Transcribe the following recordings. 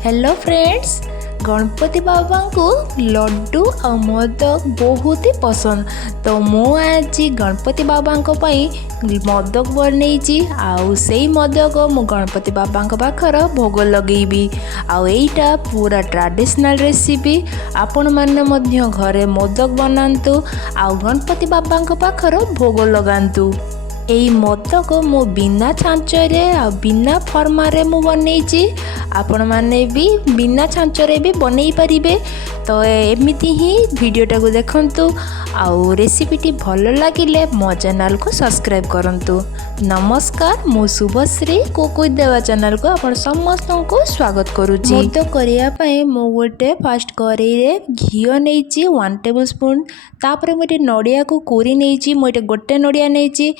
Hello friends, Ganpati बाबा को लड्डू और मोदक बहुत ही पसंद। तो मु आज गणपति बाबा मोदक बनई आउ से मोदक मु गणपति बाबा पाखर भोग लगेबी। आउ एटा पूरा ट्रेडिशनल रेसिपी। आपण माने मध्य घरे मोदक बनातु आउ गणपति बाबा पाखर भोग लगातु। एई मोदक मु बिना छांचरे आ बिना फर्मारे मु बनई। आपण माने भी बिना छांचरे भी बनई पारिबे। तो एमिति ही वीडियोटा को देखंतु आउ रेसिपीटी भल लागिले मो चैनल को सब्सक्राइब करंतु। नमस्कार, मु शुभश्री कोको देवा चैनल को आपण समस्त को स्वागत करूची। मोदक करिया पई मु गोटे फास्ट करेई रे घियो नेची 1 टेबल स्पून। तापर मोटे नडिया को कोरी नेची। मोटे गोटे नडिया नेची।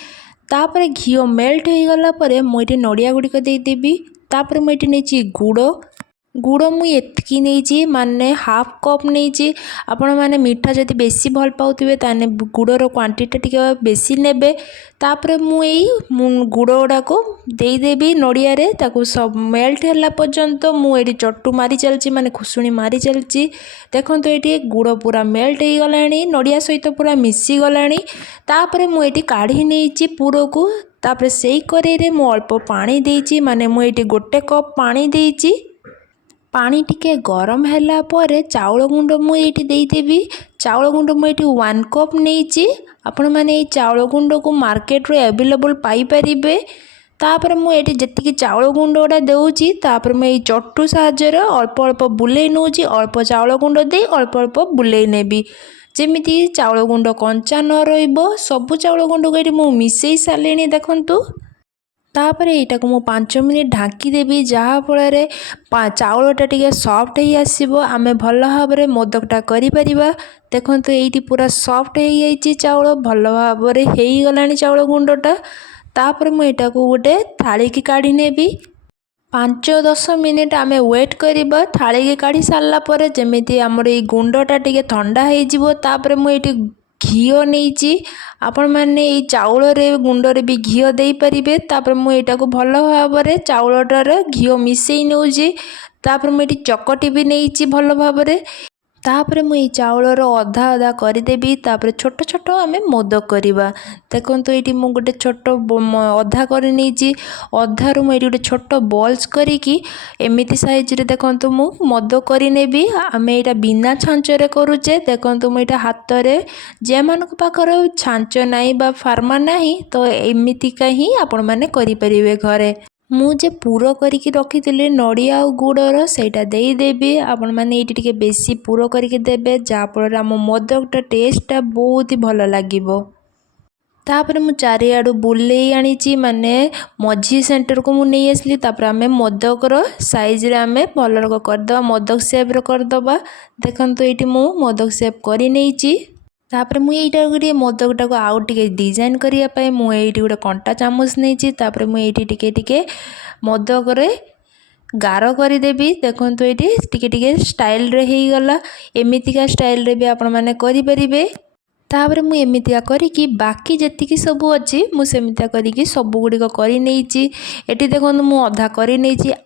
तापर घिओ मेल्ट हो गला परे मुझे नड़िया गुड़िक देदेवी। तापर मुझे नहीं गुड़ मुझे नहीं माने हाफ कप नहीं। आपण मैंने मीठा जदि बेसी भल पाउथिबे ताने गुड़र क्वांटिटी टिके बेसी नेबे। तापर मुई गुड़ गुड़ा को देदेवी नड़िया रे ताको सब मेल्ट होला पर्यंत मुझे चट्टू मारी चलची माने खुसुणी मारी चलची। देखो ये गुड़ पूरा मेल्ट हो गलानी नड़िया सहित पूरा मिसी गलानी। तापर मुझे काढ़ी नहीं पूरा को। तापर से करेई रे मु अल्प पानी देइची माने मुझे गोटे कप पानी देइची। पानी टिके गरम हैला परे चाउल गुंड मुझे देदेवी। चाउल गुंड मुझे 1 कप नहीं। आपण मैंने ये चाउल गुंड को मार्केट रे अवेलेबल पाई परिबे। तापर मुझे जी चाउल गुंड गुड़ा देउची तापर मैं चट्टू साहाय्य अल्प अल्प बुले नौची। अल्प चाउल गुंड दे अल्प अल्प बुले नेबी जेमिति चाउल गुंड कंचा न रहिबो। सबु चाउल गुंड को मु मिसई सारे देखंतु। तापर यहाँ को मुझे 5 मिनिट ढाकी देवी जहाँ फल चाउलटा टे सफ्ट हो आसो। आम भल भाव में मोदकटा करिपरिबा। देखो ये पूरा सफ्ट हो जाइए चाउल भल भाव में हो गलानी चाउल गुंडटा। तापर मुझे यहाँ को गोटे थाली की काढ़ी नेबी। 5-10 मिनिट आम वेट करबा। थाली की काढ़ी सारा पर जमीती आमर ये गुंडटा टे ठंडा हो। तापर मुझे घिओ नहीं। आपण मैंने ये चाउल रे गुंड रे भी घिओ दे पारिबे। तापर मु एटा को भल भाव में चाउलटार घिओ मिसई नौजी। तापर मुझे चकटी भी नहीं भल भाव में। तापर मुझे चाउलर अधा अधा करदेवी। तापर छोट छोट आम मोदक करवा। देखो ये मुझे गोटे छोट अधा कर अधारू मुझे गोटे छोट बॉल्स करी एमती साइज रे देखो मु मोदक करनेबी। आम यहाँ बिना छांचरे करुचे। देखो मुझे हाथ में जे मान पाखर छांच नाई बा फार्मा नाही तो एमतीका ही आपण मैंने करें घरे। मुझे पूरा करके रखी नड़िया और गुड़र सेटा देदेवी। आपण मैंने ये टिके बेसी पूरा करके देबे जहाँफल आम मोदकटा टेस्टा बहुत ही भल लगे। तापर मु चारिआडू बुले आनी माने मझी सेंटर को मुझे नहीं आसली। तापर आम मोदकर साइज रे आम भल करदे मोदक सेप करदे। देखो ये मु मोदक सेप कर नहीं। तापर मुझे गोटे मोदकटा को आउ टे डिजाइन करने मुझे गोटे कंटा चामच नहीं। तापर मुझे टिके मोदक गार करदेवी। देखो ये टिके स्टाइल रे हो गला। एमतीका स्टाइल रे भी आपण मैंने करें। तापर मुझे एमतीका करी बाकी जी सब अच्छी मुझे करी सब गुड़िक कर देखो मु अधा कर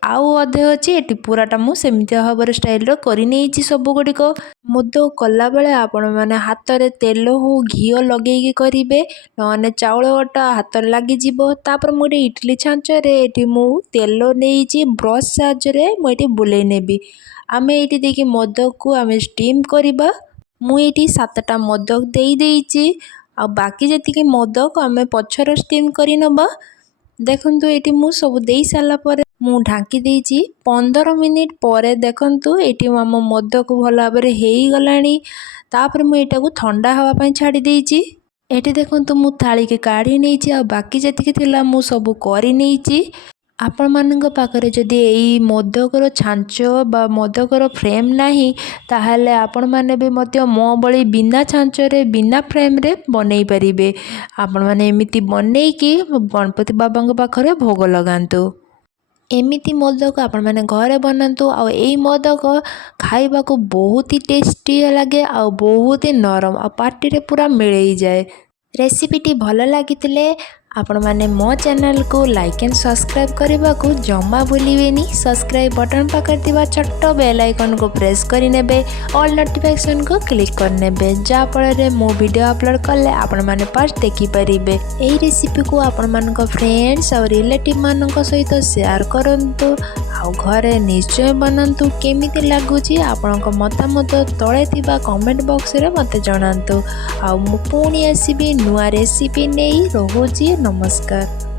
आउ अधे अच्छी ये पूराटा मुझे भाव स्टाइल कर सब गुड़िक। मोदक कला बेले आपण मैंने हाथ में तेल हो घिओ लगे करेंगे न चाउल अटा हाथ लग। तापर मुझे इडली छांचरे ये मु तेल नहीं ब्रश साहाय्य मुझे बुले नेबी। आम ये देखिए मोदक को आम स्टीम करवा। मुझे 7टा मोदक दे आ बाकी जी मोदक आम पछर स्टीम कर नबा। देखो ये मु सब दे सारा पर मु ढाकी देइछि 15 मिनिट पर। देखो ये आम मोदक भल भाव में हो गलानी। तापर मु एटा को ठंडा हवा छाड़ी देइछि। एटी देखो मु थाली के काढ़ी नहीं आ बाकी जी थिला मु सब कर नहीं। आपण मानक पाखरे जदि यही मोदकर छांच बा मोदकर फ्रेम नाही ताहले आपण माने भी मध्य मो बळी बिना छांचरे बिना फ्रेम रे बनै परिबे। आपण माने एमिति बनै कि गणपति बाबा पाखरे भोग लगांतु। एमिति मोदक आपण मैंने घरे बनातु। आ यही मोदक खाइबा को बहुत ही टेस्टी लगे आ बहुत ही नरम आ पार्टी रे पूरा मिलई जाए। रेसिपीटी भल लगी आपण माने मो चैनल को लाइक एंड सब्सक्राइब करने को जमा भूलिए। सब्सक्राइब बटन पाखे थिबा छोट बेल आइकन को प्रेस करने ऑल नोटिफिकेशन को क्लिक करने जहाँफल मो वीडियो अपलोड कले आपण माने फर्स्ट देखिपारे। यही रेसिपी को आपण मानक फ्रेंड्स और रिलेटिव मानक सहित शेयर करंतु आ घरे निश्चय बनातु। केमिति लागुची आपणक मतामत तले थिबा कमेंट बॉक्स रे मते जणांतु। आ मु पुणी आसीबी नुआ रेसिपी नहीं। रहुची नमस्कार।